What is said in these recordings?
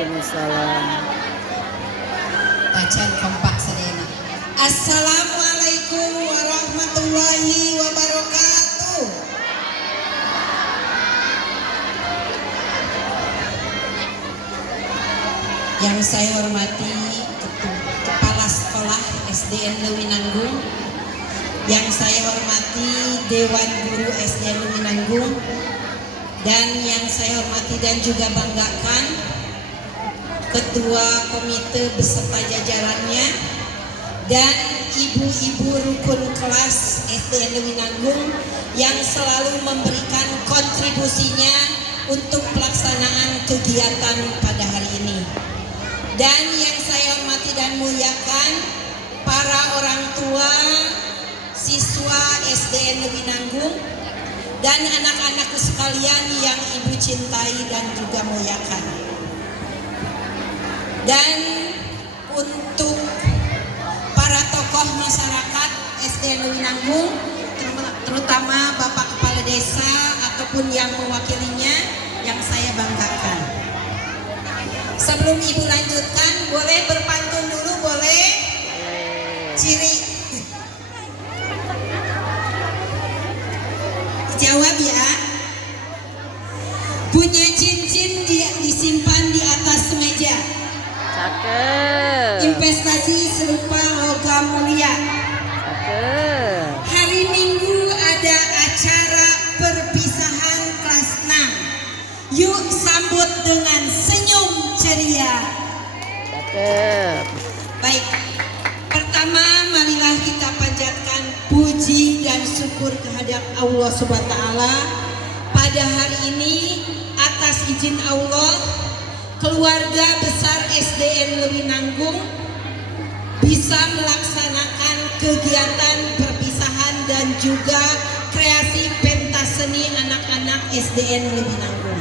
Waalaikumsalam. Bacaan kompak sedena. Assalamualaikum warahmatullahi wabarakatuh. Yang saya hormati Kepala Sekolah SDN Lewinanggung, yang saya hormati Dewan Guru SDN Lewinanggung, dan yang saya hormati dan juga banggakan Ketua Komite beserta jajarannya dan ibu-ibu rukun kelas SDN Lewinanggung yang selalu memberikan kontribusinya untuk pelaksanaan kegiatan pada hari ini. Dan yang saya hormati dan muliakan para orang tua siswa SDN Lewinanggung dan anak-anakku sekalian yang ibu cintai dan juga muliakan. Dan untuk para tokoh masyarakat SDN Lewinanggung, terutama Bapak Kepala Desa ataupun yang mewakilinya, yang saya banggakan. Sebelum ibu lanjutkan, boleh berpantun dulu, boleh? Ciri. Jawab ya. Punya cincin dia disimpan di atas meja. Cakep. Investasi serupa logam mulia. Cakep. Hari Minggu ada acara perpisahan kelas 6. Yuk sambut dengan senyum ceria. Cakep. Baik, pertama marilah kita panjatkan puji dan syukur kehadap Allah Subhanahu wa taala pada hari ini. Atas izin Allah, keluarga besar SDN Lewinanggung bisa melaksanakan kegiatan perpisahan dan juga kreasi pentas seni anak-anak SDN Lewinanggung.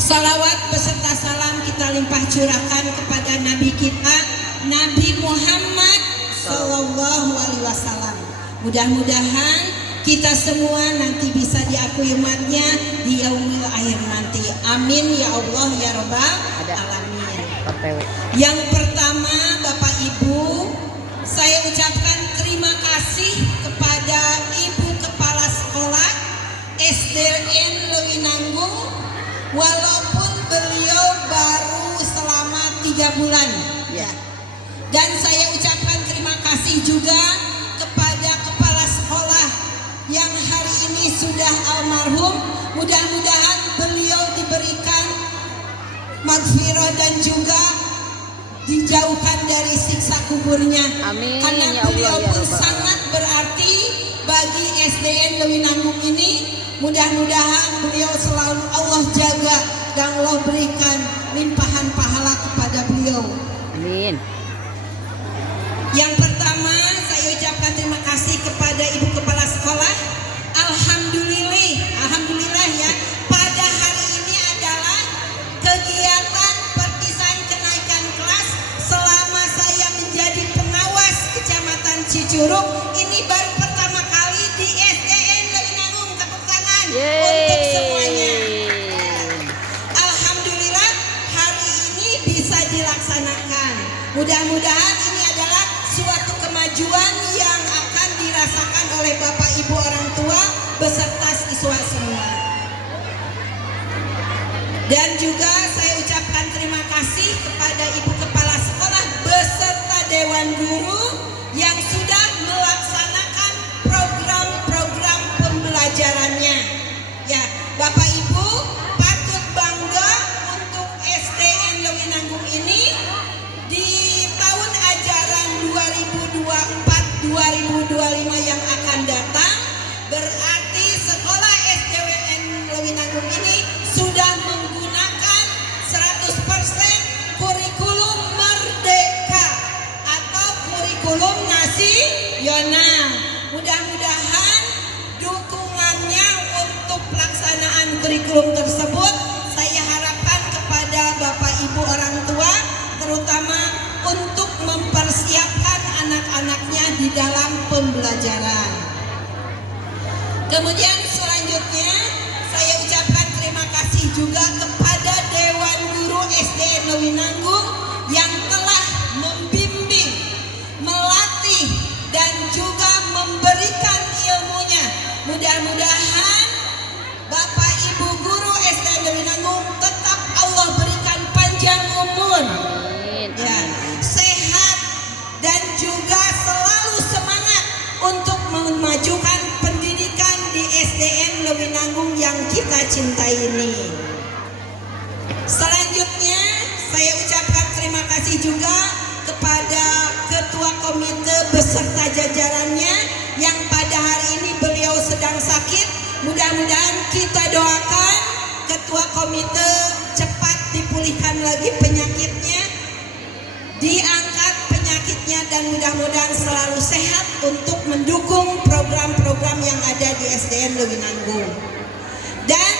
Salawat beserta salam kita limpah curahkan kepada Nabi kita, Nabi Muhammad Sallallahu Alaihi Wasallam. Mudah-mudahan kita semua nanti bisa diakui umatnya di yaumil akhir nanti. Amin ya Allah ya Rabbal alamin. Yang pertama, Bapak Ibu, saya ucapkan terima kasih kepada Ibu Kepala Sekolah SDN Lewinanggung, walaupun beliau baru selama 3 bulan. Ya. Dan saya ucapkan terima kasih juga kepada Kepala Sekolah yang hari ini sudah almarhum. Mudah-mudahan beliau diberikan maghfirah dan juga dijauhkan dari siksa kuburnya. Amin. Karena Ya Allah, beliau ya pun Rabbal sangat berarti bagi SDN Lewinanggung ini. Mudah-mudahan beliau selalu Allah jaga dan Allah berikan limpahan pahala kepada beliau. Amin. Yang pertama, saya ucapkan terima kasih kepada Ibu Kepala Sekolah. Alhamdulillah ya, pada hari ini adalah kegiatan perpisahan kenaikan kelas selama saya menjadi pengawas Kecamatan Cicurug. Ini baru pertama kali di SDN Lewinanggung. Tepuk tangan untuk semuanya. Alhamdulillah hari ini bisa dilaksanakan. Mudah-mudahan ini adalah suatu kemajuan yang akan dirasakan oleh Bapak Ibu orang tua beserta siswa semua. Dan juga saya ucapkan terima kasih kepada Ibu Kepala Sekolah beserta Dewan Guru yang sudah melaksanakan program-program pembelajarannya. Ya, Bapak Ibu patut bangga untuk SDN Lewinanggung ini di tahun ajaran 2024-2025 yang akan datang. Berarti sekolah SDN Lewinanggung ini sudah menggunakan 100% kurikulum merdeka atau kurikulum nasional. Mudah-mudahan dukungannya untuk pelaksanaan kurikulum tersebut saya harapkan kepada Bapak Ibu orang tua, terutama untuk mempersiapkan anak-anaknya di dalam pembelajaran. Kemudian selanjutnya saya ucapkan terima kasih juga kepada Dewan kita cintai ini. Selanjutnya saya ucapkan terima kasih juga kepada Ketua Komite beserta jajarannya yang pada hari ini beliau sedang sakit. Mudah-mudahan kita doakan Ketua Komite cepat dipulihkan lagi penyakitnya, diangkat penyakitnya, dan mudah-mudahan selalu sehat untuk mendukung program-program yang ada di SDN Lewinanggung. Dan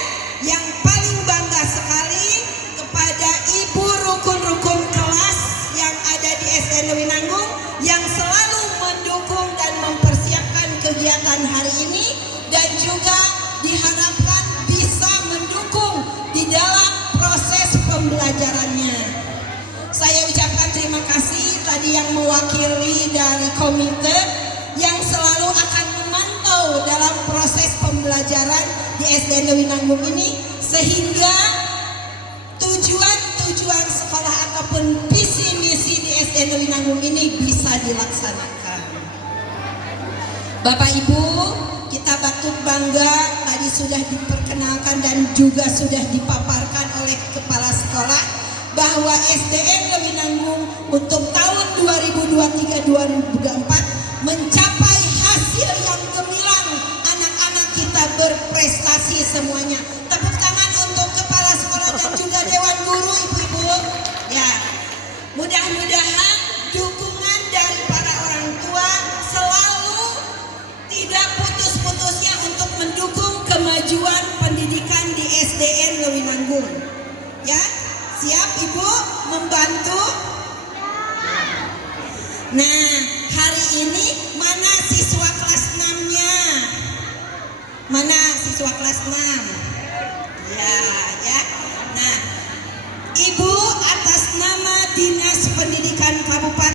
yang paling bangga sekali kepada ibu rukun-rukun kelas yang ada di SDN Lewinanggung yang selalu mendukung dan mempersiapkan kegiatan hari ini, dan juga diharapkan bisa mendukung di dalam proses pembelajarannya. Saya ucapkan terima kasih tadi yang mewakili dari komite yang selalu akan memantau dalam proses pembelajaran di SDN Lewinanggung ini, sehingga tujuan sekolah ataupun visi misi di SDN Lewinanggung ini bisa dilaksanakan. Bapak Ibu, kita patut bangga tadi sudah diperkenalkan dan juga sudah dipaparkan oleh kepala sekolah bahwa SDN Lewinanggung untuk tahun 2023-2024 mencapai hasil yang gemilang. Anak-anak kita berprestasi semuanya. Tepuk tangan untuk kepala sekolah dan juga dewan guru, ibu-ibu. Ya, mudah-mudahan dukungan dari para orang tua selalu tidak putus-putusnya untuk mendukung kemajuan pendidikan di SDN Lewinanggung. Ya, siap Ibu membantu? Nah, hari ini mana siswa kelas 6-nya? Mana siswa kelas 6? Ya. Nah, Ibu atas nama Dinas Pendidikan